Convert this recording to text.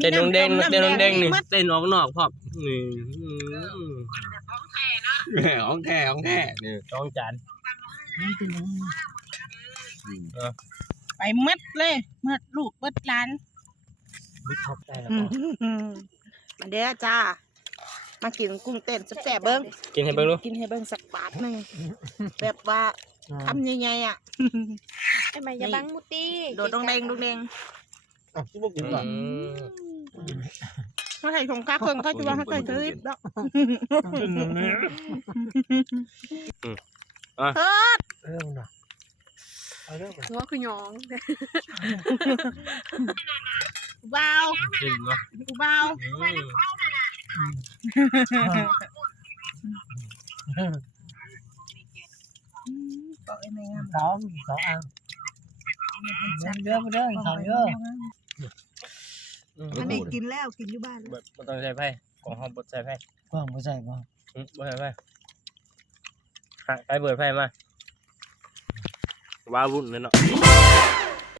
เต้นน้องแดงเต้นน้องแดงนี่เต้นออกนอกพร้อมนี่ของแท้นี่ต้องจานไปมัดเลยมัดลูกมัดหลานมาเด้อจ้ามากินกุ้งเต้นแซ่บๆเบิ้ง กินให้เบิ่งดู กินให้เบิ้งสักบาทหนึ่งแบบว่าคำใหญ่ๆอ่ะ ไอ้ใหม่อย่าบังมุตี้ โดดดงแดงดงแดง ที่พวกกินก่อน เขาใส่ถุงกาเครื่องเขาจะว่าเขาใส่เทลิปแล้วเฮ้ย เรื่องน่ะเอาเรื่อง หัวคือหยอง เบา กินบ่ เบาต่อไอ้แม่งาม สองอันเยอะเสองเยอะ อันนี้กินแล้วกินอยู่บ้าน บ่ต้องใส่ไฟของห้องบ่ใส่ไฟ กว้างไม่ใช่กว้าง บ่ใส่ไฟไปเปิดไฟมาว้าวุ่นเลยเนาะ